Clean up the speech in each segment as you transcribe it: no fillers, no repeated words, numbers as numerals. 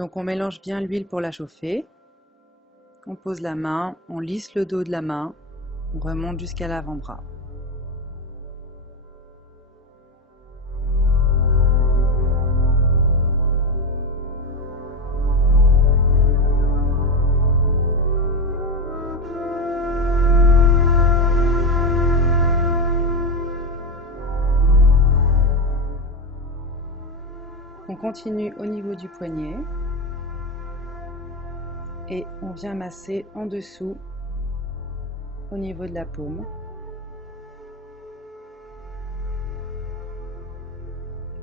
Donc on mélange bien l'huile pour la chauffer. On pose la main, on lisse le dos de la main, on remonte jusqu'à l'avant-bras. On continue au niveau du poignet et on vient masser en dessous au niveau de la paume.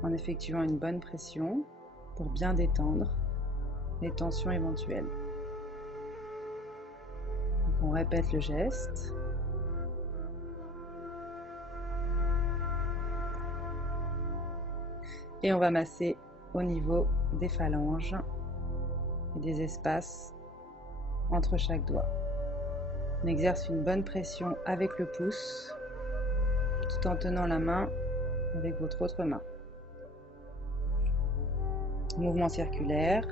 En effectuant une bonne pression pour bien détendre les tensions éventuelles. Donc on répète le geste. Et on va masser au niveau des phalanges et des espaces entre chaque doigt. On exerce une bonne pression avec le pouce tout en tenant la main avec votre autre main. Mouvement circulaire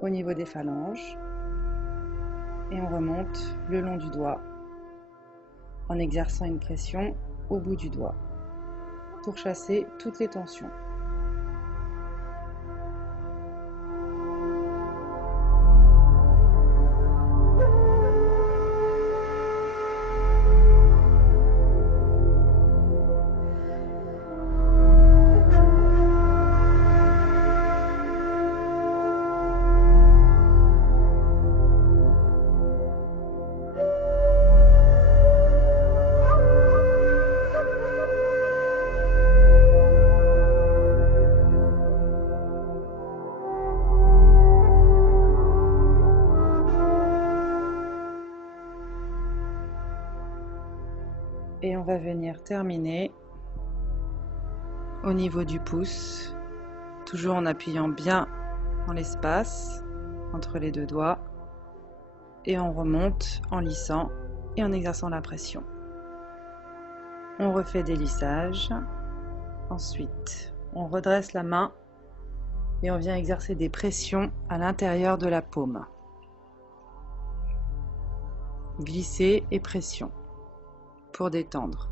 au niveau des phalanges et on remonte le long du doigt en exerçant une pression au bout du doigt pour chasser toutes les tensions. Et on va venir terminer au niveau du pouce, toujours en appuyant bien dans l'espace entre les deux doigts. Et on remonte en lissant et en exerçant la pression. On refait des lissages. Ensuite, on redresse la main et on vient exercer des pressions à l'intérieur de la paume. Glisser et pression pour détendre.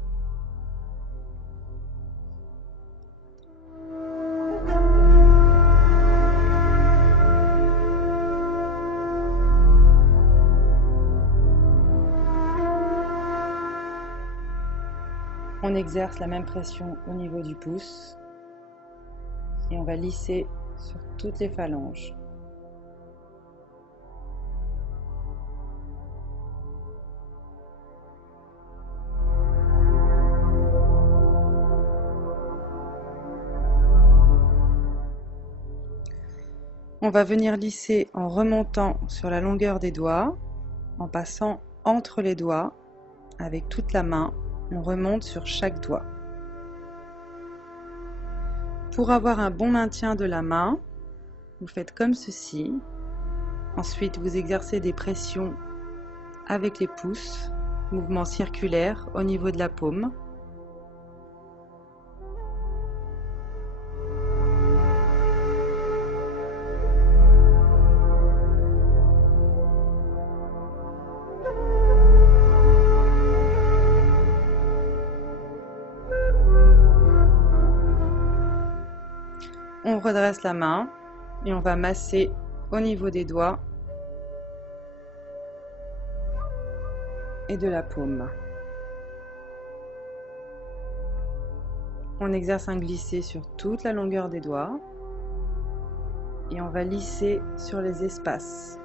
On exerce la même pression au niveau du pouce et on va lisser sur toutes les phalanges. On va venir lisser en remontant sur la longueur des doigts, en passant entre les doigts avec toute la main. On remonte sur chaque doigt. Pour avoir un bon maintien de la main, vous faites comme ceci. Ensuite, vous exercez des pressions avec les pouces, mouvement circulaire au niveau de la paume. On redresse la main et on va masser au niveau des doigts et de la paume. On exerce un glissé sur toute la longueur des doigts et on va lisser sur les espaces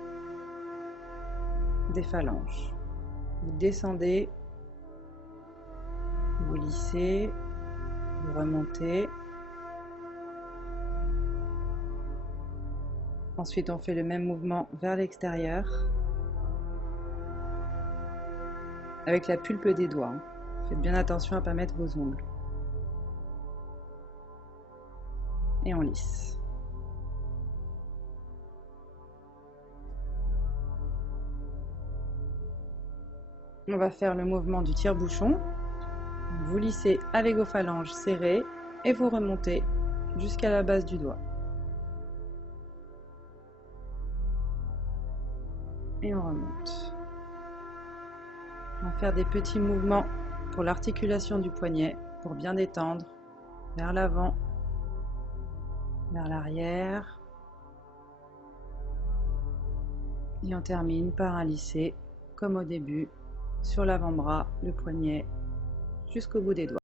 des phalanges. Vous descendez, vous lissez, vous remontez. Ensuite, on fait le même mouvement vers l'extérieur avec la pulpe des doigts. Faites bien attention à ne pas mettre vos ongles. Et on lisse. On va faire le mouvement du tire-bouchon. Vous lissez avec vos phalanges serrées et vous remontez jusqu'à la base du doigt. et on remonte. On va faire des petits mouvements pour l'articulation du poignet, pour bien détendre, vers l'avant, vers l'arrière. Et on termine par un lissé, comme au début, sur l'avant-bras, le poignet, jusqu'au bout des doigts.